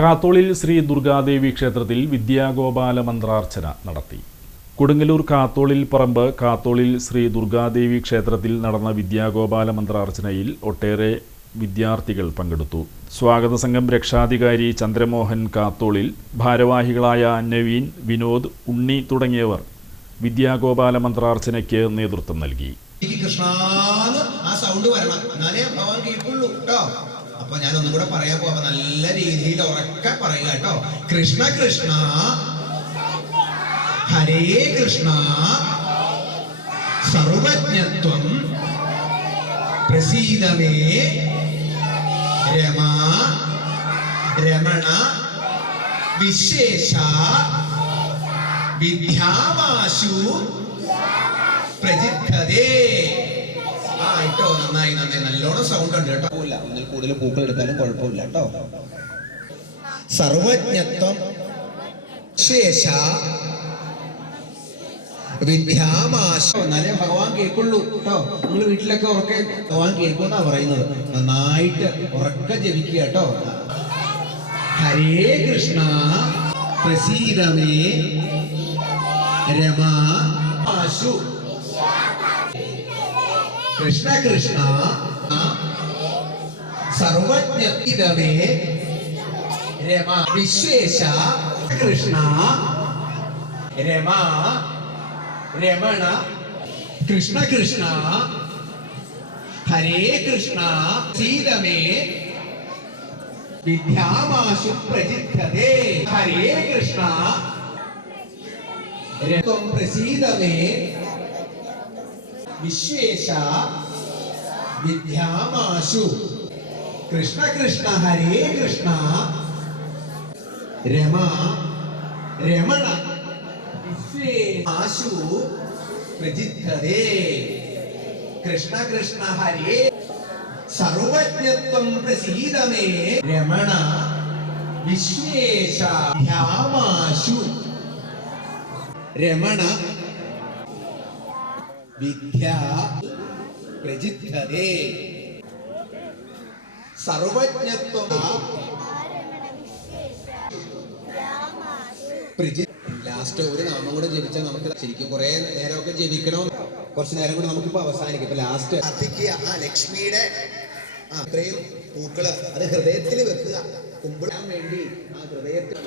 കാത്തോളിൽ ശ്രീ ദുർഗാദേവി ക്ഷേത്രത്തിൽ വിദ്യാഗോപാല മന്ത്രാർച്ചന നടത്തി. കൊടുങ്ങല്ലൂർ കാത്തോളിൽ പറമ്പ് കാത്തോളിൽ ശ്രീ ദുർഗാദേവി ക്ഷേത്രത്തിൽ നടന്ന വിദ്യാഗോപാല മന്ത്രാർച്ചനയിൽ ഒട്ടേറെ വിദ്യാർത്ഥികൾ പങ്കെടുത്തു. സ്വാഗത സംഘം രക്ഷാധികാരി ചന്ദ്രമോഹൻ കാത്തോളിൽ, ഭാരവാഹികളായ നവീൻ, വിനോദ്, ഉണ്ണി തുടങ്ങിയവർ വിദ്യാഗോപാല മന്ത്രാർച്ചനയ്ക്ക് നേതൃത്വം നൽകി. അപ്പൊ ഞാൻ ഒന്നും കൂടെ പറയാൻ പോവാ, നല്ല രീതിയിൽ ഉറക്കെ പറയുക കേട്ടോ. കൃഷ്ണ കൃഷ്ണ ഹരേ കൃഷ്ണ സർവജ്ഞത്വം പ്രസീദമേ രമ രമണ വിശേഷ വിദ്യാമാശു പ്രജിദ്ധതേ. ട്ടോ നന്നായി നല്ലോണം സൗണ്ട് ഉണ്ട് കേട്ടോ. ഒന്നിൽ കൂടുതൽ പൂക്കൾ എടുത്താലും കുഴപ്പമില്ല കേട്ടോ. സർവജ്ഞത്വം ശേഷ വിദ്യാമാശു. എന്നാലേ ഭഗവാൻ കേൾക്കുള്ളൂ കേട്ടോ. നിങ്ങൾ വീട്ടിലൊക്കെ ഉറക്കെ ഭഗവാൻ കേൾക്കുമെന്നാ പറയുന്നത്. നന്നായിട്ട് ഉറക്കെ ജപിക്കുക കേട്ടോ. ഹരേ കൃഷ്ണ പ്രസീദമേ രമ ആശു കൃഷ്ണ കൃഷ്ണ സർവജ്ഞത്തിതമേ രമ വിശേഷ കൃഷ്ണ രമ രമണ കൃഷ്ണ കൃഷ്ണ ഹരേ കൃഷ്ണ സീതമേ വിദ്യാമാശു പ്രജിദ്ധതേ. ഹരേ കൃഷ്ണ രത്വം പ്രസീദമേ വിശ്വേശ വിദ്യാമാശു കൃഷ്ണ കൃഷ്ണ ഹരേ കൃഷ്ണ രമ രമണ വിശ്വേശു പ്രജിദ്ധതേ. കൃഷ്ണ കൃഷ്ണ ഹരേ സർവജ്ഞത്വം പ്രസീദമേ രമണ വിശ്വേശ വിദ്യാമാശു രമണ വിദ്യാ പ്രജിദ്ധതേ. സർവജ്ഞത്വം ലാസ്റ്റ് ഒരു നാമം കൂടെ ജപിച്ചാൽ നമുക്ക് ശരിക്കും കുറെ നേരമൊക്കെ ജപിക്കണം. കുറച്ച് നേരം കൂടെ നമുക്കിപ്പോ അവസാനിക്കും. ഇപ്പൊ ലാസ്റ്റ് അർത്ഥിക്കുക. ആ ലക്ഷ്മിയുടെ ഇത്രയും പൂക്കള് അത് ഹൃദയത്തിൽ വെക്കുക. കുമ്പിടാൻ വേണ്ടി ആ ഹൃദയത്തിൽ